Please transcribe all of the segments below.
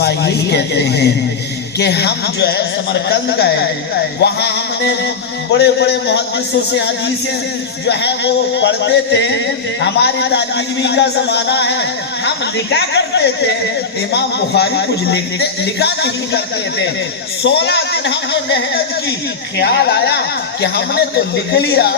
اسماعیل کہتے ہیں کہ ہم جو ہے سمرقند گئے، وہاں ہم نے بڑے بڑے محدثوں سے حدیثیں جو ہے وہ پڑھتے تھے، ہماری تعلیمی کا زمانہ ہے، ہم لکھا کرتے تھے، امام بخاری کچھ لکھا نہیں کرتے تھے۔ 16 دن ہم نے محنت کی، خیال آیا کہ ہم نے تو لکھ لیا،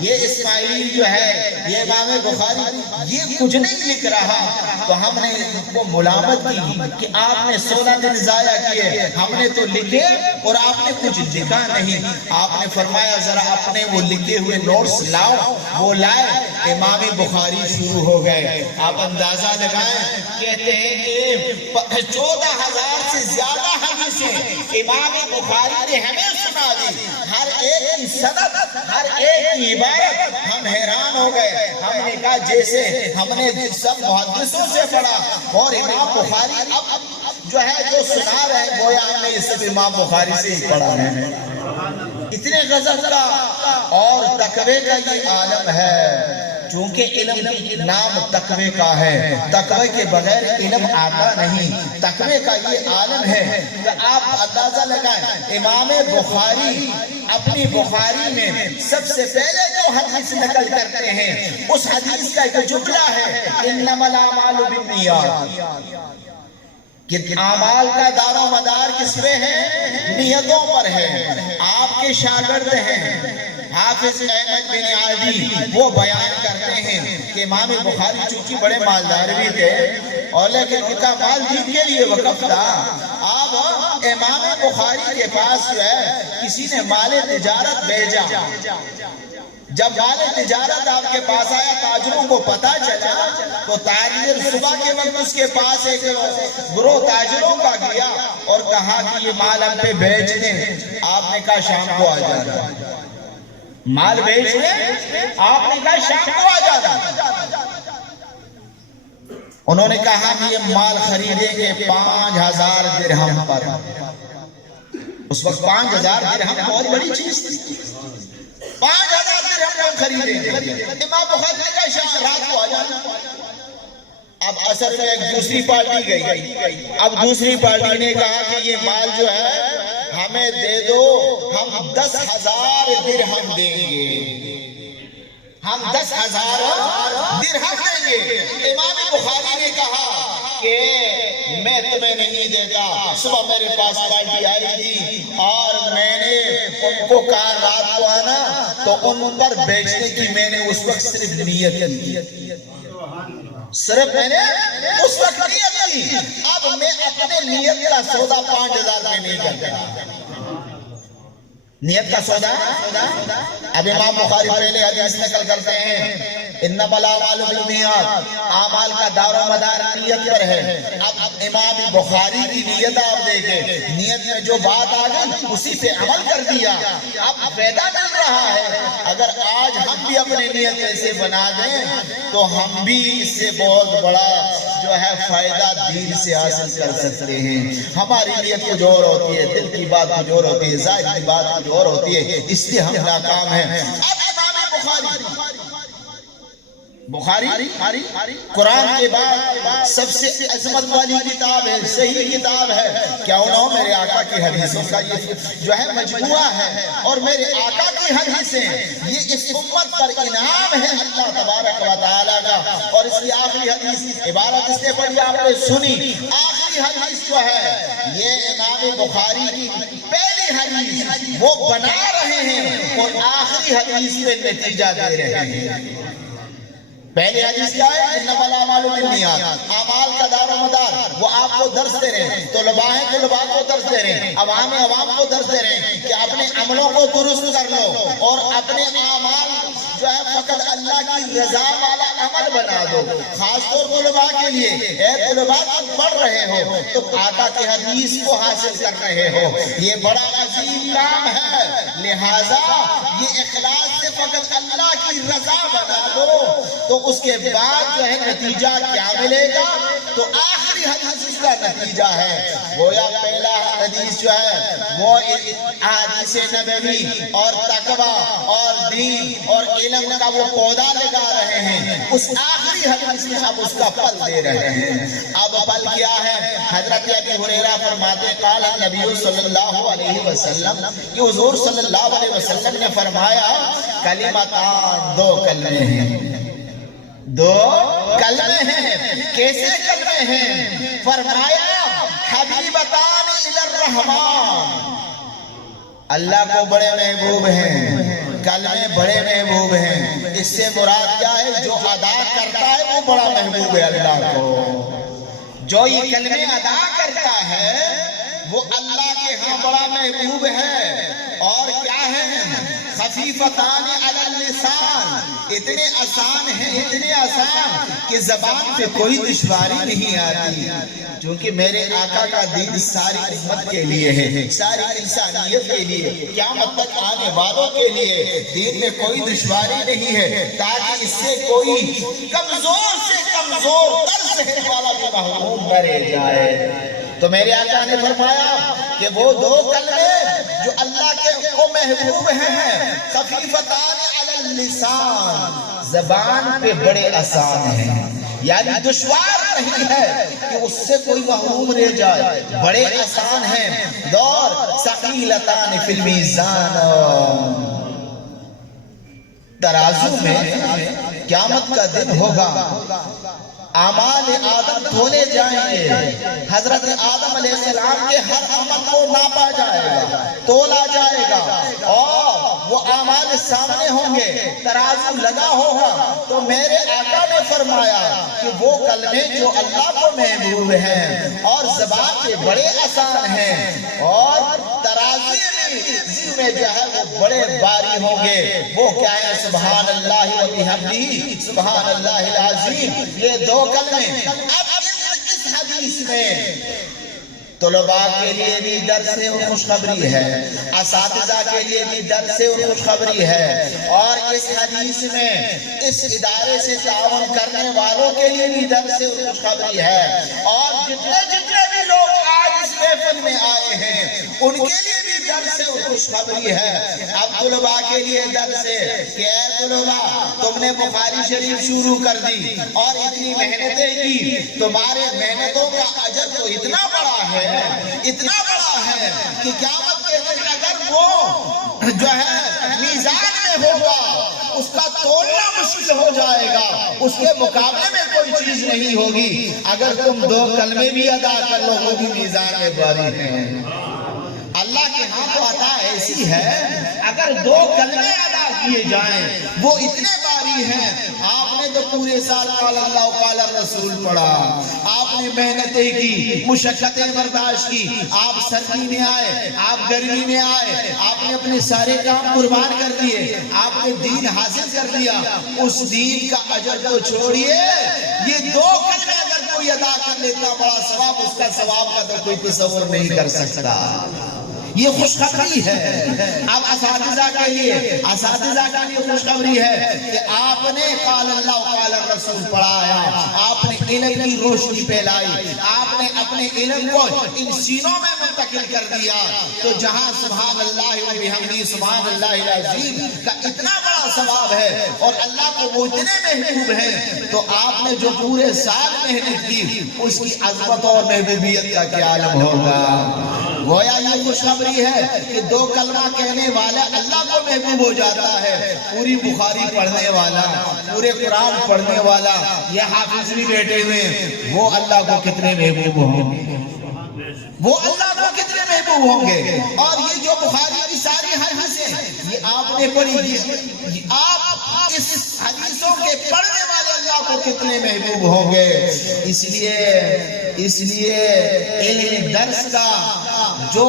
یہ اسماعیل جو ہے یہ امام بخاری یہ کچھ نہیں لکھ رہا، تو ہم نے ان کو ملامت کی کہ آپ نے 16 دن ضائع کیے، ہم نے تو لکھے اور آپ نے کچھ لکھا نہیں۔ آپ نے فرمایا ذرا اپنے وہ لکھے ہوئے نوٹس لاؤ، وہ لائے، امام بخاری شروع ہو گئے۔ آپ اندازہ لگائیں، کہتے ہیں کہ 14,000 سے زیادہ حدیثیں امام بخاری نے ہمیں سنا دی، ہر ایک کی سند، ہر ایک کی عبارت، ہم حیران ہو گئے۔ ہم نے کہا جیسے ہم نے سب محدثوں سے پڑھا اور امام بخاری اب جو ہے جو سنا رہے ہیں گویا ہم نے یہ سب امام بخاری سے ہی پڑھا ہے۔ اتنے غضب کا اور تقوی کا یہ عالم ہے، چونکہ علم نام تقوی کا ہے، تقوی کے بغیر علم آتا نہیں، تقوی کا یہ عالم ہے کہ آپ اندازہ لگائیں امام بخاری اپنی بخاری میں سب سے پہلے جو حدیث نقل کرتے ہیں اس حدیث کا ایک جملہ ہے انما الاعمال بالنیات، کہ اعمال کا دار و مدار کس پہ ہے؟ نیتوں پر ہے۔ آپ کے شاگرد ہیں حافظ احمد بن عادی، وہ بیان کرتے ہیں کہ امام بخاری چونکہ بڑے مالدار بھی تھے اور لیکن ان کا مال دین کے لیے وقف تھا۔ اب امام بخاری کے پاس جو ہے کسی نے مال تجارت بھیجا، جب مال تجارت آپ کے پاس آیا تاجروں کو پتا چلا تو تاجر صبح کے وقت اس کے پاس ایک گروہ تاجروں کا گیا اور کہا کہ یہ مال ہم پہ بیچ دیں۔ آپ نے کہا شام کو آ جانا، مال بیچ دیں، آپ نے کہا شام کو آ جانا۔ انہوں نے کہا کہ یہ مال خریدیں گے 5,000 درہم پر۔ اس وقت 5,000 درہم بہت بڑی چیز تھی، 5,000 درہم خریدیں گے۔ امام بخاری نے کہا شام رات کو آ جانا۔ اب اثر میں ایک دوسری پارٹی گئی، اب دوسری پارٹی نے کہا کہ یہ مال جو ہے ہمیں دے دو، ہم 10,000 درہم دیں گے، ہم 10,000 درہم دیں گے۔ امام بخاری نے کہا کہ میں تمہیں نہیں دیتا، صبح میرے پاس پارٹی آئی تھی اور میں نے ان کو کہا رات کو آنا، تو ان پر بیچنے کی میں نے اس وقت صرف نیت کی، صرف میں نے اس وقت نیت کی، اب میں اپنے نیت کا سودا 5,000 میں نہیں کرتا، نیت کا سودا۔ اب امام بخاری پہلے حدیث نقل کرتے ہیں انما الاعمال بالنیات، اعمال کا دار و مدار نیت پر ہے۔ اب امام بخاری کی نیت آپ دیکھیں، نیت میں جو بات آ گئی اسی سے عمل کر دیا، اب فائدہ مل رہا ہے۔ اگر آج ہم بھی اپنی نیت ایسے بنا دیں تو ہم بھی اس سے بہت بڑا جو ہے فائدہ دین سے حاصل کر سکتے ہیں۔ ہماری نیت کچھ اور ہوتی ہے، دل کی بات کچھ اور ہوتی ہے، ظاہر کی بات کچھ اور ہوتی ہے، اس لیے ہم ناکام ہیں۔ اب امام بخاری قرآن کے بعد سب سے عظمت والی کتاب ہے، صحیح کتاب ہے، کیا انہوں میرے آقا کی حدیثوں کا یہ جو ہے مجموعہ ہے، اور میرے آقا کی حدیثیں یہ اس امت پر انعام ہے اللہ تبارک و تعالیٰ کا۔ اور اس کی آخری حدیث عبارت اس نے پڑھی آپ نے سنی، آخری حدیث جو ہے یہ امام بخاری کی پہلی حدیث وہ بنا رہے ہیں اور آخری حدیث میں نتیجہ دے رہے ہیں۔ پہلی حدیث کیا ہے؟ انما الاعمال بالنیات، اعمال کا دار و مدار وہ آپ کو درس دے رہے ہیں، طلباء ہیں طلباء کو درس دے رہے ہیں، عوام کو درس دے رہے ہیں کہ اپنے عملوں کو درست کر لو اور اپنے اعمال جو ہے فقط اللہ کی رضا والا عمل بنا دو۔ خاص طور طلباء کے لیے، اے طلباء تم پڑھ رہے ہو تو آقا کے حدیث کو حاصل کر رہے ہو، یہ بڑا عظیم کام ہے، لہٰذا یہ اخلاص سے فقط اللہ کی رضا بنا دو تو اس کے بعد جو ہے نتیجہ کیا ملے گا؟ تو آخری آخری حدیث اس کا نتیجہ ہے. گویا پہلا حدیث جو ہے وہ احادیث نبوی اور تقویٰ اور دین اور علم کا وہ پودا لگا رہے ہیں. اس آخری حدیث میں اب اس کا پھل دے رہے ہیں. اب پھل کیا ہے؟ حضرت ابی ہریرہ فرماتے قال نبی صلی اللہ علیہ وسلم کہ حضور صلی اللہ علیہ وسلم نے فرمایا کلمتان، دو کلمے ہیں. دو کلمے ہیں. کیسے کلمے ہیں؟ فرمایا حبیبتان الی الرحمن، اللہ کو بڑے محبوب ہیں، کلمے بڑے محبوب ہیں. اس سے مراد کیا ہے؟ جو ادا کرتا ہے وہ بڑا محبوب ہے اللہ کو. جو یہ کلمے ادا کرتا ہے وہ اللہ کے ہاں بڑا محبوب ہے. اور کیا ہے؟ خفیفتان علی اللسان، اتنے آسان ہیں، اتنے آسان کہ زبان پہ کوئی دشواری نہیں آتی. چونکہ میرے آقا کا دین ساری امت کے لیے ہے، ساری انسانیت کے لیے، قیامت تک آنے والوں کے لیے دین میں کوئی دشواری نہیں ہے، تاکہ اس سے کوئی کمزور سے کمزور تر صحت والا بھی محروم نہ رہ جائے. تو میرے آقا نے فرمایا کہ وہ دو کلمے جو اللہ کے کو محبوب ہیں، خفیفتان علی اللسان، زبان پہ بڑے آسان ہیں، یعنی دشوار نہیں ہے کہ اس سے کوئی محروم رہ جائے، بڑے آسان ہیں. دور ثقیلتان فی المیزان، ترازو میں قیامت کا دن ہوگا، اعمال آدم تولے جائیں گے. حضرت آدم علیہ السلام کے ہر عمل کو ناپا جائے گا، تولا جائے گا، اور وہ اعمال سامنے ہوں گے، ترازو لگا ہوگا. تو میرے آقا نے فرمایا کہ وہ کلمے جو اللہ کو محبوب ہیں اور زبان پہ بڑے آسان ہیں اور ترازو میں جو ہے وہ بڑے باری ہوں گے، وہ کیا ہے؟ سبحان اللہ و بحمدہ سبحان اللہ العظیم. یہ دو کلمے. اب اس حدیث میں طلباء کے لیے بھی درس اور خوشخبری ہے، اساتذہ کے لیے بھی درس اور خوشخبری ہے، اور اس حدیث میں اس ادارے سے تعاون کرنے والوں کے لیے بھی درس اور خوشخبری ہے، اور جتنے بھی لوگ آج اس محفل میں آئے ہیں ان کے لیے بھی درس اور خوشخبری ہے. اب طلباء کے لیے درس ہے کہ اے طلباء، تم نے بخاری شریف شروع کر دی اور اتنی محنتیں کی، تمہارے محنتوں کا اجر تو اتنا بڑا ہے، اتنا بڑا ہے کہ قیامت کے دن اگر وہ جو ہے میزان میں ہوگا اس کا تولنا مشکل ہو جائے گا، اس کے مقابلے میں کوئی چیز نہیں ہوگی. اگر تم دو کلمے بھی ادا کر لو وہ بھی میزان میں باری ہیں. اللہ کے ہاں تو عطا ایسی ہے، اگر دو کلمے ادا کیے جائیں وہ اتنے باری ہیں. آپ نے تو پورے سال قال اللہ قال الرسول پڑھا، آپ نے محنتیں کی، مشقتیں برداشت کی، آپ سردی میں آئے، آپ گرمی میں آئے، آپ نے اپنے سارے کام قربان کر دیے، آپ نے دین حاصل کر لیا. اس دین کا اجر تو چھوڑیے، یہ دو کلمے اگر کوئی ادا کر لیتا بڑا ثواب، اس کا ثواب کا تو کوئی تصور نہیں کر سکتا. یہ خوشخبری ہے. اب اساتذہ کے لیے خوشخبری ہے کہ آپ نے قال اللہ قال الرسول پڑھایا، آپ نے علم کی روشنی پھیلائی، آپ نے اپنے علم کو ان سینوں میں منتقل کر دیا. تو جہاں سبحان اللہ و بحمدہ سبحان اللہ العظیم کا اتنا بڑا ثواب ہے اور اللہ کو وہ اتنے محبوب ہیں، تو آپ نے جو پورے سال محنت کی اس کی عظمت اور محبوبیت کا کیا عالم ہوگا. گویا یہ خوشخبری ہے کہ دو کلمہ کہنے والا اللہ کو محبوب ہو جاتا ہے. پوری بخاری پڑھنے والا، پورے قرآن پڑھنے والا، یہ حافظ بھی بیٹھے ہوئے، وہ اللہ کو کتنے محبوب ہوں گے، وہ اللہ کو کتنے محبوب ہوں گے. اور یہ جو بخاری کی ساری حدیثیں یہ آپ نے پڑھی، آپ اس حدیثوں کے پڑھنے والے اللہ کو کتنے محبوب ہوں گے. اس لیے علم درس کا جو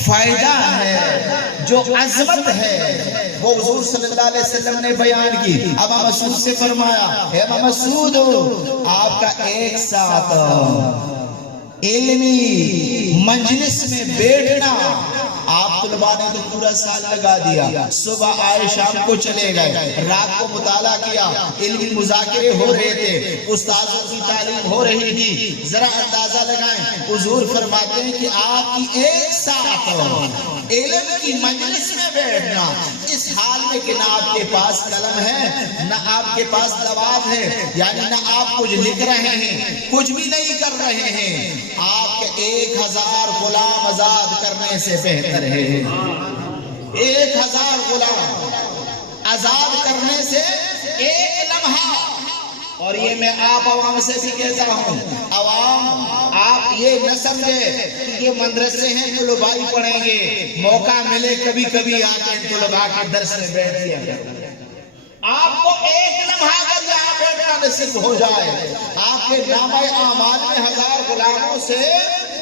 فائدہ ہے، جو عظمت ہے، وہ حضور صلی اللہ علیہ وسلم نے بیان کی. ابا مسعود سے فرمایا، اے ابا مسعود، آپ کا ایک ساتھ علمی مجلس میں بیٹھنا آپ آپ طلباء نے تو پورا سال لگا دیا، صبح آئے شام کو چلے گئے، رات کو مطالعہ کیا، علمی مذاکرے ہو رہے تھے، استاذوں کی تعلیم ہو رہی تھی۔ ذرا اندازہ لگائیں، حضور فرماتے ہیں کہ آپ کی 1 ساعت علم کی مجلس میں بیٹھنا، اس حال میں کہ نہ آپ کے پاس قلم ہے، نہ آپ کے پاس دواب ہے، یعنی نہ آپ کچھ لکھ رہے ہیں، کچھ بھی نہیں کر رہے ہیں، آپ کے 1000 غلام آزاد کرنے سے بہتر ہے۔ 1000 غلام آزاد کرنے سے 1 لمحہ۔ اور یہ میں آپ عوام سے بھی کہتا ہوں، عوام آپ یہ نہ سمجھے کہ یہ مدرسے ہیں طلباء پڑھیں گے، موقع ملے کبھی کبھی آتے ہیں طلباء کے درس میں بیٹھ دیا کریں۔ آپ کو 1 لمحہ اگر یہاں بیٹھنا نصیب ہو جائے، آپ کے نامہ اعمال میں 1000 غلاموں سے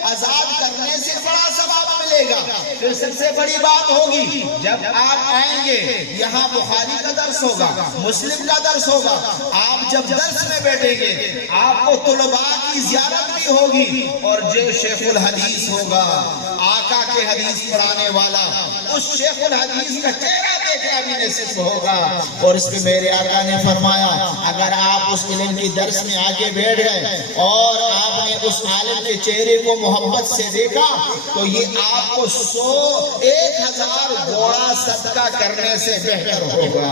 آزاد کرنے سے بڑا ثواب ملے گا۔ پھر سب سے بڑی بات ہوگی، جب آپ آئیں گے یہاں بخاری کا درس ہوگا، مسلم کا درس ہوگا، آپ جب درس میں بیٹھیں گے آپ کو طلباء کی زیارت بھی ہوگی، اور جو شیخ الحدیث ہوگا، آقا کے حدیث پڑھانے والا، اس شیخ الحدیث کا چہرہ دیکھنا بھی نصیب ہوگا۔ اور اس میں میرے آقا نے فرمایا، اگر آپ اس علم کی درس میں آگے بیٹھ گئے اور آپ نے اس عالم کے چہرے کو محبت سے دیکھا تو یہ آپ کو 1000 گھوڑا صدقہ کرنے سے بہتر ہوگا۔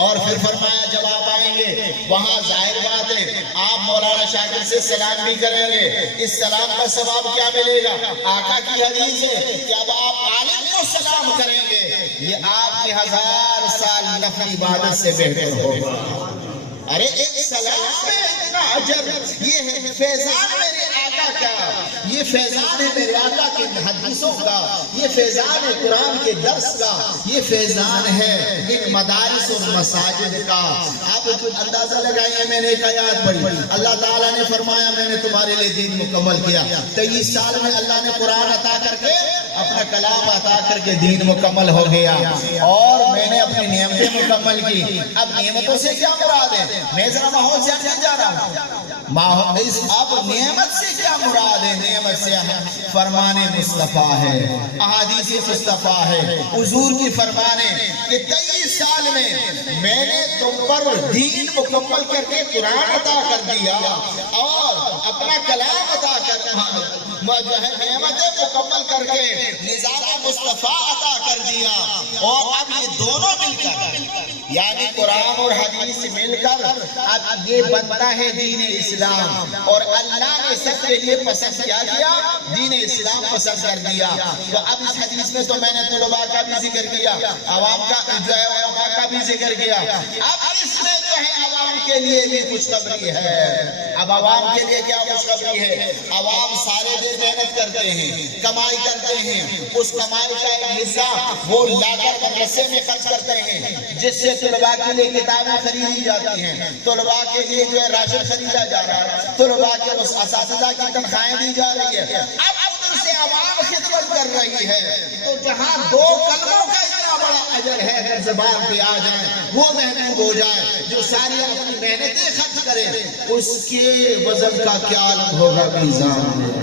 اور پھر فرمایا جب آپ آئیں گے وہاں ظاہر بات ہے آپ مولانا شاکر سے سلام بھی کریں گے، اس سلام کا ثواب کیا ملے گا؟ آقا کی حدیث ہے کہ اب آپ عالم کو سلام کریں گے، یہ آپ کے 1000 سال نفلی عبادت سے بہتر ہوگا۔ ارے ایک سلام میں اتنا اجر، یہ ہے فیضان میرے آقا کا، یہ فیضان ہے میرے آقا کے حدیثوں کا، یہ فیضان ہے قرآن کے درس کا، یہ فیضان ہے ان مدارس اور مساجد کا۔ آپ اندازہ لگائیے، میں نے ایک آیات پڑھی، اللہ تعالیٰ نے فرمایا میں نے تمہارے لیے دین مکمل کیا۔ 23 سال میں اللہ نے قرآن عطا کر کے، اپنا کلام عطا کر کے دین مکمل ہو گیا، اور میں نے اپنی نعمتیں مکمل کی۔ اب نعمتوں سے کیا مراد ہے؟ میں ذرا ماحول سے نہیں جا رہا ہوں، اب نعمت سے کیا مراد ہے؟ نعمت سے فرمان مصطفیٰ ہے، احادیث مصطفیٰ ہے، حضور کی فرمان ہے کہ 23 سال میں نے تم پر دین مکمل کر کے قرآن عطا کر دیا اور اپنا کلام عطا کر جو ہے نعمتیں مکمل کر کے نظام مصطفیٰ عطا کر دیا، اور اب یہ دونوں مل کر یعنی قرآن اور حدیث مل کر اب یہ بنتا ہے دین اسلام، اور اللہ نے سب کے لیے پسند کیا کیا؟ دین اسلام پسند کر دیا۔ تو اب اس حدیث میں تو میں نے طلباء کا بھی ذکر کیا، عوام کا جو ہے علماء کا بھی ذکر کیا، اب اس میں جو ہے عوام کے لیے بھی خوشخبری ہے۔ اب عوام کے لیے کیا خوشخبری ہے؟ عوام سارے دن محنت کرتے ہیں، کمائی کرتے ہیں، اس کمائی کا ایک حصہ وہ لا کر مدرسے میں خرچ کرتے ہیں، جس سے طلباء کے لیے کتابیں خریدی جاتی ہیں، طلباء کے لیے جو ہے راشن خریدا جا رہا ہے، طلباء کے اساتذہ کی تنخواہیں دی جا رہی ہے۔ اب ادھر سے عوام خدمت کر رہی ہے، تو جہاں 2 کلموں کا اتنا بڑا اجر ہے، اگر زبان پہ آ جائیں وہ محبوب ہو جائے، جو ساری اپنی محنتیں خرچ کرے، اس کے وزن کا کیا ہوگا میزان میں۔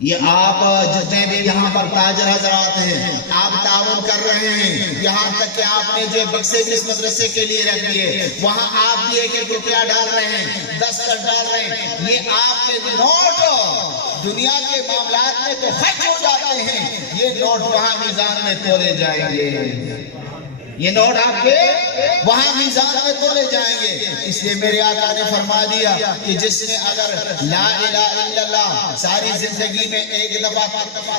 یہ آپ جتنے بھی یہاں پر تاجر حضرات ہیں، آپ تعاون کر رہے ہیں، یہاں تک کہ آپ نے جو بکسے بھی اس مدرسے کے لیے رکھ دیے، وہاں آپ بھی 1-1 روپیہ ڈال رہے ہیں، 10 ڈال رہے ہیں، یہ آپ کے نوٹ دنیا کے معاملات میں تو خرچ ہو جاتے ہیں، یہ نوٹ وہاں میزان میں تولے جائیں گے، یہ نوٹ آپ کے وہاں میزان میں تولے جائیں گے۔ اس لیے میرے آقا نے فرما دیا کہ جس نے اگر لا الہ الا اللہ ساری زندگی میں ایک دفعہ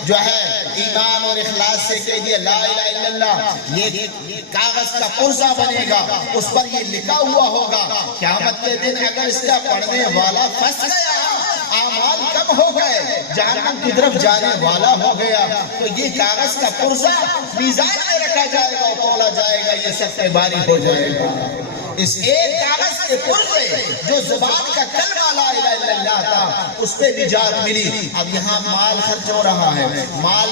جو ہے ایمان اور اخلاص سے کہہ دیا لا الہ الا اللہ، یہ کاغذ کا پرزہ بنے گا، اس پر یہ لکھا ہوا ہوگا، قیامت کے دن اگر اس کا پڑھنے والا پھنس گیا، اعمال کم ہو گئے، جہنم کی طرف جانے والا ہو گیا، تو یہ کاغذ کا پرزہ میزان میں رکھا جائے گا اور تولا جائے گا، یہ سب سے بھاری ہو جائے گا۔ اس ایک کاغذ کے پرزے جو زبان کا کلمہ لا الہ الا اللہ تھا، اس پہ نجات ملی۔ اب یہاں مال خرچ ہو رہا ہے، مال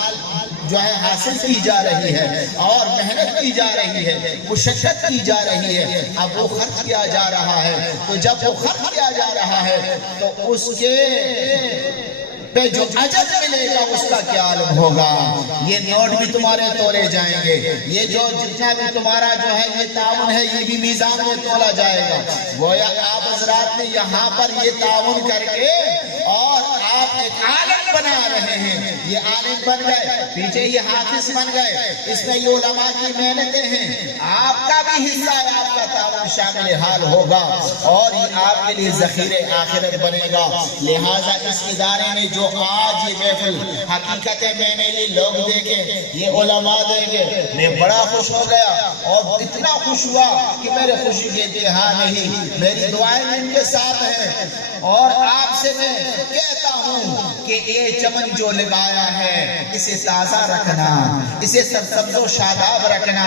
جو ہے حاصل کی جا رہی ہے، اور محنت کی جا رہی ہے، مشقت کی جا رہی ہے، اب وہ خرچ کیا جا رہا ہے۔ تو جب وہ خرچ کیا جا رہا ہے تو اس کے پہ جو اجر ملے گا اس کا کیا عالم ہوگا. یہ نوٹ بھی تمہارے تولے جائیں گے, یہ جو جتنا بھی تمہارا جو ہے یہ تعاون ہے یہ بھی میزان میں تولا جائے گا. گویا آپ حضرات نے یہاں پر یہ تعاون کر کے اور آپ ایک عالم بنا رہے ہیں. یہ عالم بن گئے, پیچھے یہ حافظ بن گئے, اس میں یہ علماء کی محنتیں ہیں, آپ کا بھی حصہ ہے, آپ کا تعاون شامل حال ہوگا اور یہ آپ کے لیے ذخیرے آخرت بنے گا. لہٰذا اس ادارے میں جو آج یہ محفل حقیقت میں نے یہ لوگ دیکھے, یہ علماء دیکھے, میں بڑا خوش ہو گیا اور اتنا خوش ہوا کہ میرے خوشی کے انتہا نہیں. میری دعائیں ان کے ساتھ ہیں اور آپ سے میں کہتا ہوں کہ یہ چمن جو لگایا ہے اسے تازہ رکھنا, اسے سرسبز و شاداب رکھنا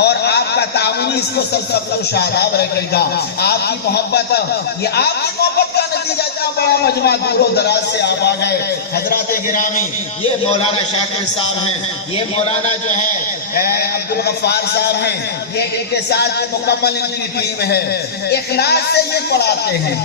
اور آپ کا تعاون اس کو سرسبز و شاداب رکھے گا. آپ کی محبت, یہ آپ کی محبت کا نتیجہ اتنا بڑا مجمع دور و دراز سے آپ آ گئے. حضرات گرامی, یہ مولانا شاکر صاحب ہیں, یہ مولانا جو ہے عبدالغفار صاحب ہیں, یہ ان کے ساتھ مکمل ان کی ٹیم ہے. اخلاص سے یہ پڑھاتے ہیں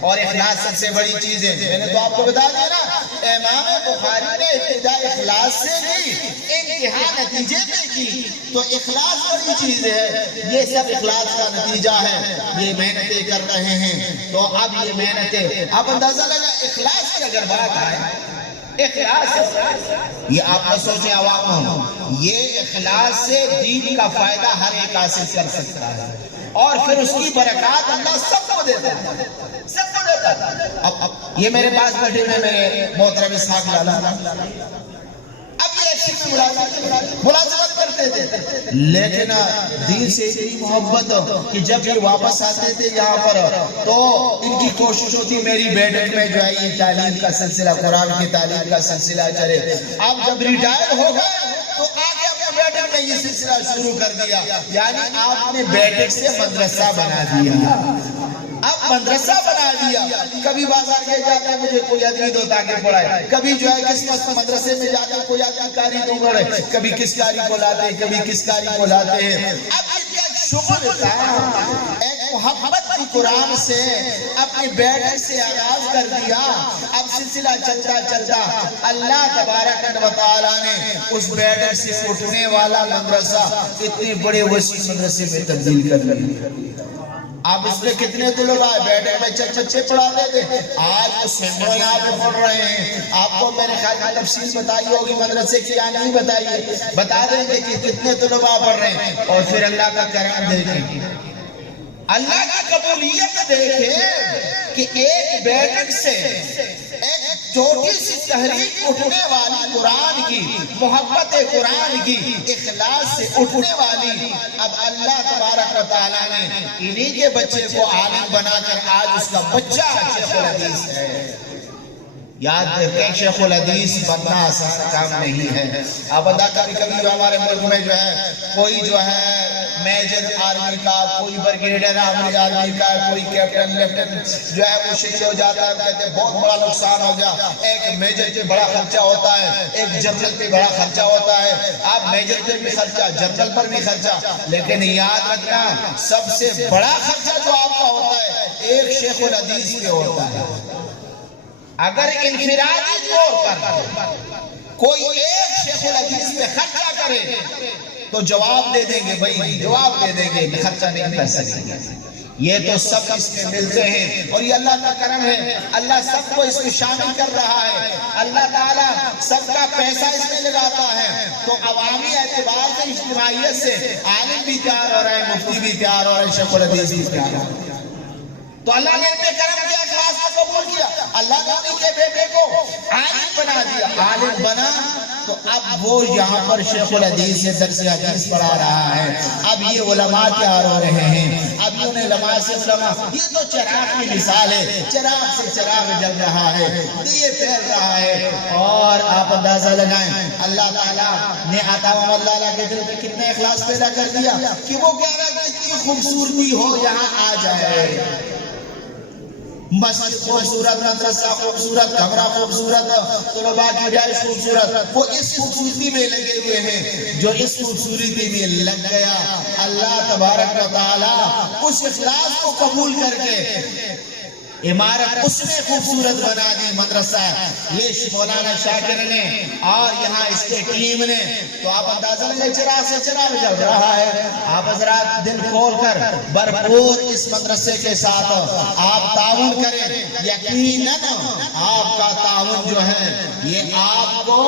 اور اخلاص سب سے بڑی چیز ہے. میں نے تو آپ کو بتا دیا نا, امام بخاری نے ابتدا اخلاص سے کی, انتہا نتیجے میں کی, تو اخلاص بڑی چیز ہے. یہ سب اخلاص کا نتیجہ ہے. یہ محنتیں کر رہے ہیں تو اب یہ محنتیں, اب اندازہ لگا اخلاص کی اگر بات آئے, اخلاص یہ آپ نے سوچے عوام, یہ اخلاص سے دین کا فائدہ ہر ایک حاصل کر سکتا ہے اور پھر اس کی برکات اللہ سب کو دیتا ہے, سب کو دیتا ہے. اب یہ میرے پاس بیٹھے ہوئے میرے محترم اسحاق لالا, اب یہ ایسی ملازمت کرتے تھے لیکن دین سے اتنی محبت کہ جب یہ واپس آتے تھے یہاں پر تو ان کی کوشش ہوتی میری بیٹے میں جو ہے یہ تعلیم کا سلسلہ, قرآن کی تعلیم کا سلسلہ چلے. اب جب ریٹائر ہو گئے تو آگے اپنے بیٹے میں یہ سلسلہ شروع کر دیا, یعنی آپ نے بیٹے سے مدرسہ بنا دیا. اب مدرسہ بنا دیا, کبھی بازار کے جاتے ہیں مجھے کوئی ادبی دو تاکہ پڑھائے, کبھی جو ہے کس مدرسے میں جاتے ہیں کوئی ادبی کاری دو پڑھے, کبھی کس کاری کو لاتے ہیں, کبھی کس کاری کو لاتے ہیں. اب یہ ایک شغل تھا, ایک محبت کی قرآن سے اپنے بیٹے سے آغاز کر دیا. اب سلسلہ چلتا چلتا اللہ تبارک و تعالیٰ نے اس بیٹے سے اٹھنے والا مدرسہ اتنے بڑے وسیع مدرسے میں تبدیل کر دیا. آپ اس میں کتنے طلباء بیٹے بچے پڑھاتے تھے, آج تو سینکڑوں یہاں پہ پڑھ رہے ہیں. آپ کو میں نے خیال میں تفصیل بتائی ہوگی مدرسے کی, یا نہیں بتائیے, بتا دیں گے کہ کتنے طلباء پڑھ رہے ہیں. اور پھر اللہ کا کرم دیکھیں, اللہ کی قبولیت دیکھیں کہ ایک بیٹے سے ایک چھوٹی سی تحریک اٹھنے والی قرآن کی, محبت قرآن کی, اخلاص سے اٹھنے والی, اب اللہ تبارک و تعالیٰ نے انہی کے بچے کو عالم بنا کر آج اس کا بچہ شیخ الحدیث ہے. یاد رکھیں شیخ الحدیث بننا آسان کام نہیں ہے. اب ادا کبھی کبھی جو ہمارے ملک میں جو ہے کوئی جو ہے میجر آرمی کا, کوئی برگیڈر آرمی کا, کوئی کیپٹن لیفٹنٹ جو ہے وہ شہید ہو جاتا ہے, کہتے ہیں بہت بڑا نقصان ہو گیا. ایک میجر پہ بڑا خرچہ ہوتا ہے, ایک جنرل پہ بڑا خرچہ ہوتا ہے. آپ میجر پہ بھی خرچہ, جنرل پر بھی خرچہ, لیکن یاد رکھنا سب سے بڑا خرچہ جو آپ کا ہوتا ہے ایک شیخ الحدیث پہ ہوتا ہے. اگر انفرادی طور پر کوئی ایک شیخ الحدیث پہ خرچہ کرے تو جواب دے دیں گے, بھائی جواب دے دیں گے, خرچہ نہیں کر سکیں گے. یہ تو سب اس میں ملتے ہیں اور یہ اللہ کا کرم ہے. اللہ سب کو اس میں شامل کر رہا ہے. اللہ تعالیٰ سب کا پیسہ اس میں لگاتا ہے. تو عوامی اعتبار سے, اجتماعیت سے عالم بھی تیار ہو رہا ہے, مفتی بھی تیار ہو رہا ہے, شیخ الحدیث بھی تیار ہو رہا ہے. تو اللہ نے اپنے کرم کیا, اخلاص کو قبول کیا. اللہ نے ان کے بیٹے کو عالم بنا دیا. عالم بنا تو اب وہ یہاں پر شیخ الحدیث سے درس حدیث پڑھا رہا ہے. اب یہ علماء تیار ہو رہے ہیں. اب یہ علماء سے علماء, یہ تو چراغ کی مثال ہے. چراغ سے چراغ جل رہا ہے, دیے پھیل رہا ہے. اور آپ اندازہ لگائیں اللہ تعالیٰ نے عطا اللہ کے دل میں کتنے اخلاص پیدا کر دیا کہ وہ کہہ رہا ہے کتنی خوبصورتی ہو یہاں آ جائے. مسجد خوبصورت, مدرسہ خوبصورت, کمرہ خوبصورت, طلباء کی رہائش خوبصورت, وہ اس خوبصورتی میں لگے ہوئے ہیں. جو اس خوبصورتی میں لگ گیا, اللہ تبارک و تعالیٰ اس اخلاص کو قبول کر کے عمارت اس نے خوبصورت بنا دی مدرسہ یہ مولانا شاکر نے اور یہاں اس کے ٹیم نے. تو آپ اندازہ لگائیں چراغ سے چراغ جل رہا ہے. آپ حضرات دل کھول کر بھرپور اس مدرسے کے ساتھ آپ تعاون کریں. یقیناً آپ کا تعاون جو ہے یہ آپ کو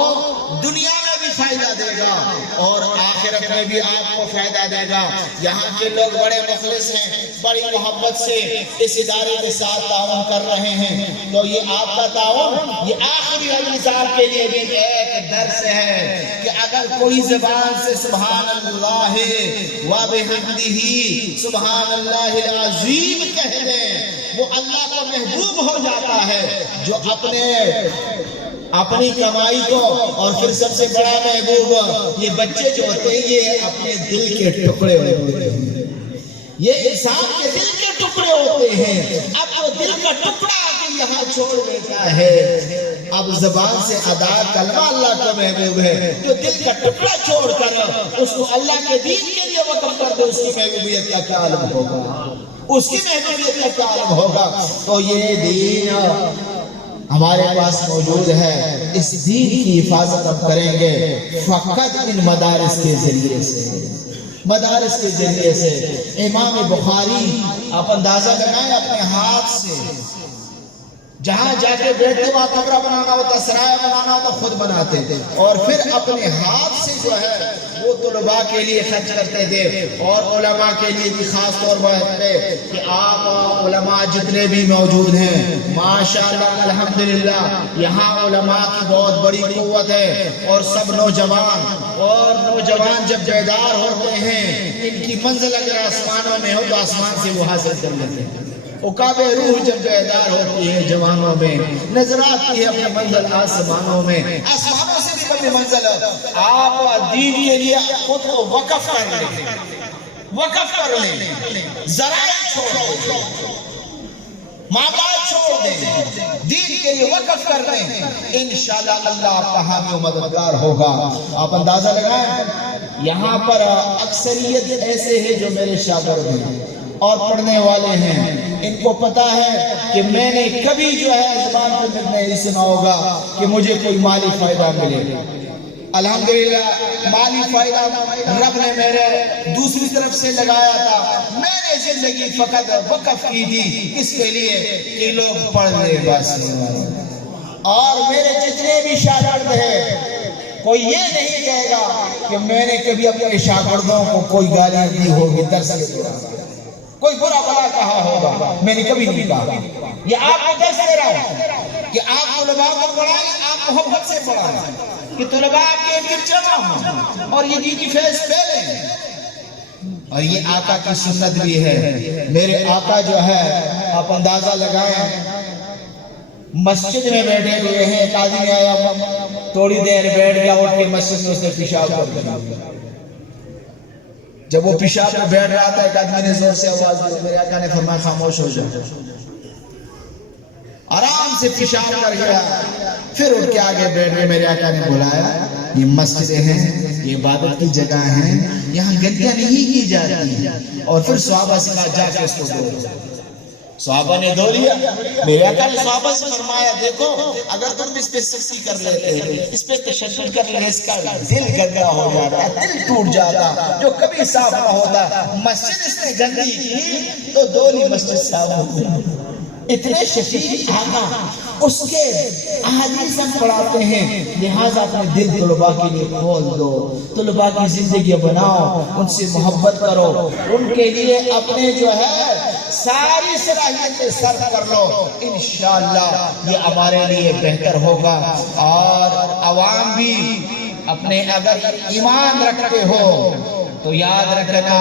دنیا میں بھی فائدہ دے گا اور آخرت میں بھی آپ کو فائدہ دے گا. یہاں کے لوگ بڑے مخلص ہیں, بڑی محبت سے اس ادارے کے ساتھ تعاون کر رہے ہیں. تو یہ آپ کا تعاون یہ آخری نصاب کے لیے بھی ایک درس ہے کہ اگر کوئی زبان سے سبحان اللہ و بحمدہ سبحان اللہ العظیم کہہ دیں وہ اللہ کو محبوب ہو جاتا ہے. جو اپنی کمائی کو اور پھر سب سے بڑا محبوب یہ بچے جو ہوتے ہیں یہ اپنے دل کے ٹکڑے ہوتے ہیں, یہ انسان کے دل کے ٹکڑے ہوتے ہیں. اب وہ دل کا ٹکڑا آگے یہاں چھوڑ دیتا ہے. اب زبان سے ادا کلمہ اللہ کا محبوب ہے, جو دل کا ٹکڑا چھوڑ کر اس کو اللہ کے دین کے لیے وقف کر دے اس کی محبوبیت کا کیا عالم ہوگا, اس کی محبوبیت کا کیا عالم ہوگا. تو یہ دین ہمارے پاس موجود ہے, اس دین کی حفاظت ہم کریں گے فقط ان مدارس کے ذریعے سے. مدارس کے ذریعے سے امام بخاری آپ اندازہ لگائیں اپنے ہاتھ سے جہاں جا کے بیٹھتے وہاں کمرہ بنانا ہوتا, سرایہ بنانا ہوتا, خود بناتے تھے اور پھر اپنے ہاتھ سے جو ہے وہ طلباء کے لیے خرچ کرتے تھے اور علماء کے لیے بھی خاص طور پر کہ آپ علماء جتنے بھی موجود ہیں ماشاءاللہ الحمدللہ یہاں علماء کی بہت بڑی قوت ہے. اور سب نوجوان جب بیدار ہوتے ہیں ان کی منزل اگر آسمانوں میں ہو تو آسمان سے وہ حاصل کر لیتے ہیں. عقاب روح جب بیدار ہوتی ہے جوانوں میں نظر آتی ہے اپنی منزل آسمانوں میں, آسمانوں سے بھی بڑی منزل. آپ دین کے لیے خود کو وقف کر لیں, وقف کر لیں, ذرائع چھوڑ دیں, معاملات چھوڑ دیں, دین کے لیے وقف کر لیں, انشاءاللہ اللہ آپ کا حامی و مددگار ہوگا. آپ اندازہ لگائیں یہاں پر اکثریت ایسے ہیں جو میرے شاگرد ہیں اور پڑھنے والے ہیں, ان کو پتا ہے کہ میں نے کبھی جو ہے زبان پہ نہیں سنا ہوگا کہ مجھے کوئی مالی فائدہ ملے. الحمدللہ مالی فائدہ رب نے میرے دوسری طرف سے لگایا تھا. میں نے زندگی فقط وقف کی تھی اس کے لیے کہ لوگ پڑھ لے بس. اور میرے جتنے بھی شاگرد ہیں کوئی یہ نہیں کہے گا کہ میں نے کبھی اپنے شاگردوں کو کوئی گالی دی ہوگی, درس کے دوران کوئی برا بلا کہا ہوگا, میں نے کبھی نہیں کہا. یہ آپ کو درس دے رہا ہوں کہ آپ طلباء کو پڑھائیں, آپ محبت سے پڑھائیں کہ طلباء کے اندر جمع ہوں اور یہ دین کی فیض پھیلیں. اور یہ آقا کی سنت بھی ہے. میرے آقا جو ہے آپ اندازہ لگائیں مسجد میں بیٹھے ہوئے ہیں, ایک آدمی آیا تھوڑی دیر بیٹھ گیا, اٹھ کے مسجد میں اس نے پیشاب کر دیا. جب وہ پیشاب میں بیٹھ رہا تھا ایک آدمی نے زور سے آواز دی, میرے آقا نے فرمایا خاموش ہو جاؤ. آرام سے پیشاب کر گیا, پھر اٹھ کے آگے بیٹھ گئے. میرے آقا نے بلایا یہ مسجدیں ہیں, یہ عبادت کی جگہ ہیں, یہاں گندگیاں نہیں کی جاتی. اور پھر صحابہ سے کہا جا کے اس کو دھو. صحابہ نے دھو لیا. میرے آقا نے صحابہ سے فرمایا دیکھو اگر تم اس پہ سختی کر لیتے ہیں, اس پہ تشدد کر لیتے, اس کا دل گندا ہو جاتا, دل ٹوٹ جاتا جو کبھی صاف نہ ہوتا. مسجد اس نے گندی کی تو دھو لی, مسجد صاف ہو گئی. اتنے شفیق آقا اس کے احادیث ہم پڑھاتے ہیں. لہٰذا اپنے دل طلباء کے لیے کھول دو, طلباء کی زندگی بناؤ, ان سے محبت کرو, ان کے لیے اپنے جو ہے ساری صلاحیتیں صرف کر لو. انشاءاللہ یہ ہمارے لیے بہتر ہوگا. اور عوام بھی اپنے اگر ایمان رکھتے ہو تو یاد رکھنا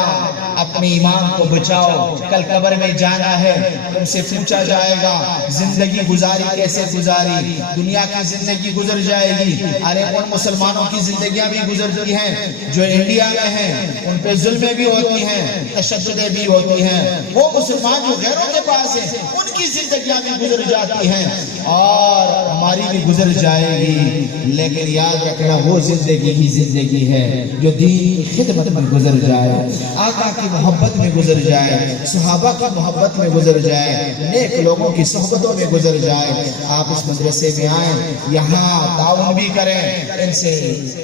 اپنے ایمان کو بچاؤ. کل قبر میں جانا ہے, تم سے پوچھا جائے گا زندگی گزاری کیسے گزاری. دنیا کی زندگی گزر جائے گی. ارے ان مسلمانوں کی زندگیاں بھی گزرتی ہیں جو انڈیا میں ہیں, ان پہ ظلمیں بھی ہوتی ہیں, تشددیں بھی ہوتی ہیں. وہ مسلمان جو غیروں کے پاس ہیں ان کی زندگیاں بھی گزر جاتی ہیں. اور ہماری بھی گزر جائے گی، لیکن یاد رکھنا وہ زندگی ہی زندگی ہے جو دین کی خدمت میں گزر جائے، آقا کی محبت میں گزر جائے، صحابہ کی محبت میں گزر جائے، نیک لوگوں کی صحبتوں میں گزر جائے۔ آپ اس مدرسے میں آئیں، یہاں تعاون بھی کریں، ان سے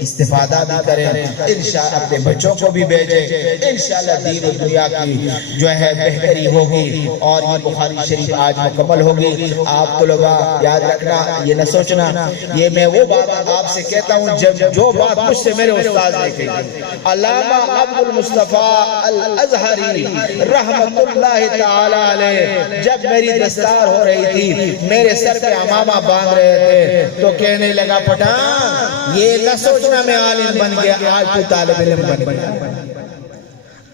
استفادہ بھی کریں، انشاءاللہ اپنے بچوں کو بھی بھیجیں، انشاءاللہ دین و دنیا کی جو ہے بہتری ہوگی اور یہ بخاری شریف آج مکمل ہوگی۔ آپ طلباء یاد رکھنا، یہ نہ سوچنا یہ میں وہ بات آپ سے کہتا ہوں جو بات مجھ سے میرے استاذ نے کہی۔ علامہ عبد المصطفیٰ الازہری رحمت اللہ تعالی علیہ جب میری دستار ہو رہی تھی، میرے سر پہ امامہ باندھ رہے تھے تو کہنے لگا پٹھان یہ نہ سوچنا میں عالم بن گیا، آج تو طالب علم بن گیا،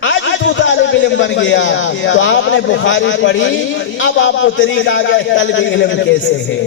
آج تو طالب علم بن گیا۔ تو آپ نے بخاری پڑھی، اب آپ کو طریقہ آ گیا طالب علم کیسے ہے،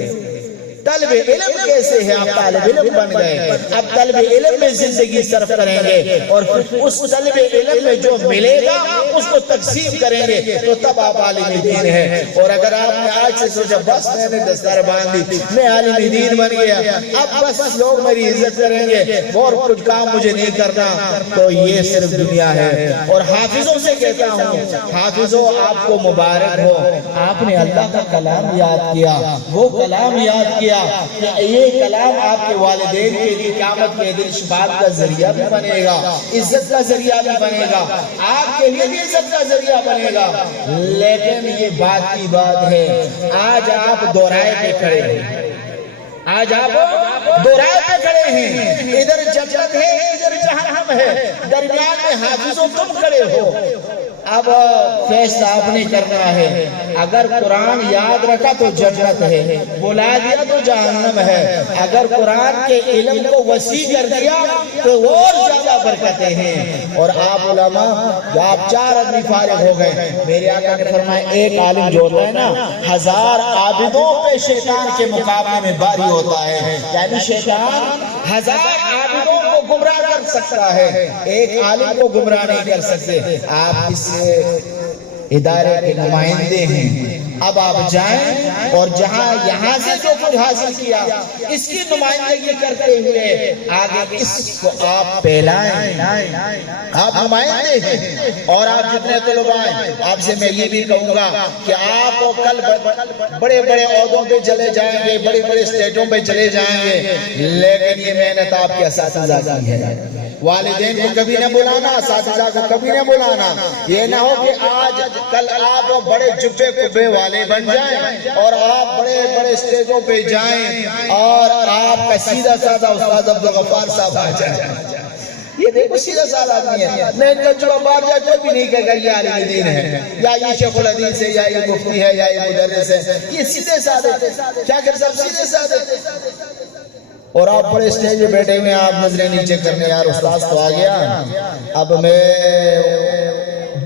طالب علم کیسے ہے، آپ طالب علم بن گئے، اب طالب علم میں زندگی صرف کریں گے اور پھر اس طالب علم میں جو ملے گا اس کو تقسیم کریں گے تو تب آپ عالم دین ہیں۔ اور اگر آپ نے آج سے سوچا بس میں نے دستار باندھ دی، میں عالم دین بن گیا، اب بس لوگ میری عزت کریں گے اور کچھ کام مجھے نہیں کرنا، تو یہ صرف دنیا ہے۔ اور حافظوں سے کہتا ہوں، حافظوں آپ کو مبارک ہو، آپ نے اللہ کا کلام یاد کیا، وہ کلام یاد کیا کہ یہ کلام آپ کے والدین کے لیے قیامت کے دن شفاعت کا ذریعہ بھی بنے گا، عزت کا ذریعہ بھی بنے گا، آپ کے لیے بھی عزت کا ذریعہ بنے گا۔ لیکن یہ بات کی بات ہے، آج آپ دورائے پہ کھڑے ہیں، آج آپ دورائے پہ کھڑے ہیں، ادھر جنت ہے ادھر جہنم ہے، درمیان میں حافظوں تم کھڑے ہو۔ اب فیصلہ آپ نے کرنا ہے، اگر قرآن یاد رکھا تو جنت ہے، بلا دیا تو جہنم ہے، اگر قرآن کے علم کو وسیع کر دیا تو اور زیادہ برکتیں ہیں۔ اور آپ علماء آپ 4 آدمی فارغ ہو گئے، میرے آقا نے فرمایا ایک عالم جو ہوتا ہے نا 1000 عابدوں پہ شیطان کے مقابلے میں باری ہوتا ہے، یعنی شیطان 1000 عابدوں کو گمراہ کر سکتا ہے، ایک عالم کو گمراہ نہیں کر سکتے۔ آپ اس ادارے کے نمائندے ہیں، اب آپ جائیں اور جہاں یہاں سے جو کچھ حاصل کیا اس کی نمائندگی کرتے ہوئے آگے اس کو آپ پھیلائیں، آپ نمائندے ہیں۔ اور آپ جتنے طلباء ہیں آپ سے میں یہ بھی کہوں گا کہ آپ کل بڑے بڑے عہدوں پہ چلے جائیں گے، بڑے بڑے اسٹیجوں پہ چلے جائیں گے، لیکن یہ محنت آپ کے اساتذہ کی ہے۔ والدین کو کبھی نہ بلانا، اساتذہ کو کبھی نہ بلانا، یہ نہ ہو کہ آج کل آپ بڑے جبے کبے والے بن جائیں اور آپ بڑے بڑے اسٹیجوں پہ جائیں اور آپ کا سیدھا سادہ استاد عبدالغفار صاحب آ جائیں۔ یہ دیکھو سیدھا سادہ آدمی ہے، میں تجربہ بار جائے کوئی بھی نہیں کہے گا یہ عالم دین ہے، یا یہ شیخ الحدیث ہے، یا یہ مفتی ہے، یا یہ مدرس ہے، یہ سیدھے سادے کیا کر سب سیدھے سادے۔ اور آپ بڑے اسٹیج پہ بیٹھے ہوئے آپ نظریں نیچے کرنے، یار استاذ تو آ گیا، اب میں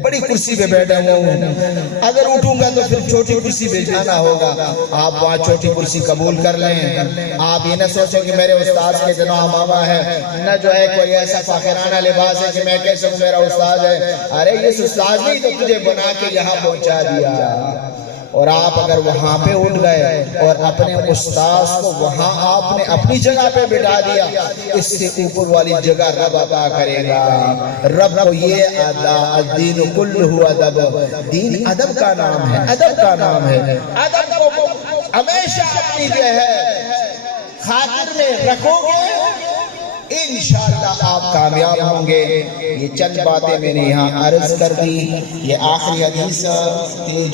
بڑی کرسی پہ بیٹھا ہوں، اگر اٹھوں گا تو پھر چھوٹی کرسی پہ جانا ہوگا۔ آپ وہاں چھوٹی کرسی قبول کر لیں، آپ یہ نہ سوچیں کہ میرے استاذ کے جناب امامہ ہے، نہ جو ہے کوئی ایسا فاخرانہ لباس ہے کہ میں کہہ سکوں میرا استاذ ہے۔ ارے یہ استاذ نہیں تو تجھے بنا کے یہاں پہنچا دیا۔ اور آپ اگر وہاں پہ اٹھ گئے اور اپنے استاذ کو وہاں آپ نے اپنی جگہ پہ بٹھا دیا، اس سے اوپر والی جگہ رب عطا کرے گا۔ رب کو یہ الدین کلہ ادب، دین ادب کا نام ہے، ادب کا نام ہے۔ ادب کو ہمیشہ اپنی جو ہے خاطر میں رکھو گے، انشاءاللہ آپ کامیاب ہوں گے۔ یہ چند باتیں میں نے یہاں عرض کر دی، یہ آخری حدیث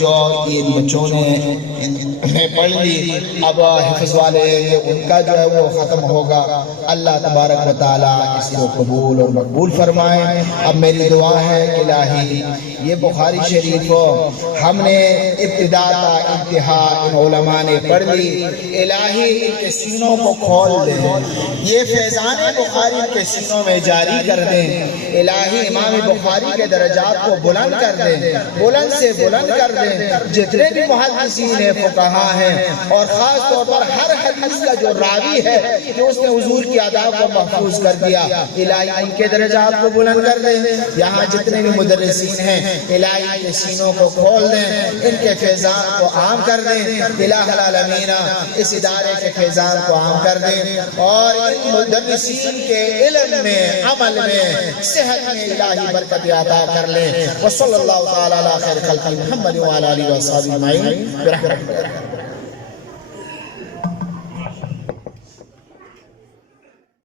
جو ان بچوں نے پڑھ لی، اب حفظ والے ان کا جو ہے وہ ختم ہوگا۔ اللہ تبارک و تعالیٰ اس کو قبول اور مقبول فرمائے۔ اب میری دعا ہے الہی یہ بخاری شریف ہم نے ابتدا تا انتہا ان علماء نے پڑھ لی، الہی ان کے سینوں کو کھول دے، یہ فیضان بخاری کے سینوں میں جاری کر دیں، الہی امام بخاری کے درجات کو بلند کر دیں، بلند سے بلند کر دیں، جتنے بھی محدثین فقہا ہیں اور خاص طور پر ہر حدیث کا جو راوی ہے کہ اس نے حضور کی آداب کو محفوظ کر دیا، الہی ان کے درجات کو بلند کر دیں۔ یہاں جتنے بھی مدرسین ہیں الہی ان کے سینوں کو کھول دیں، ان کے فیضان کو عام کر دیں، الہ العالمین اس ادارے کے فیضان کو عام کر دیں، اور ان مدرسین کے علم میں، عمل میں، صحت میں الہی برکت عطا کر لیں۔ وصلی اللہ تعالی علی خیر خلق محمد وعلی آلہ وصحبہ اجمعین برحمتہ۔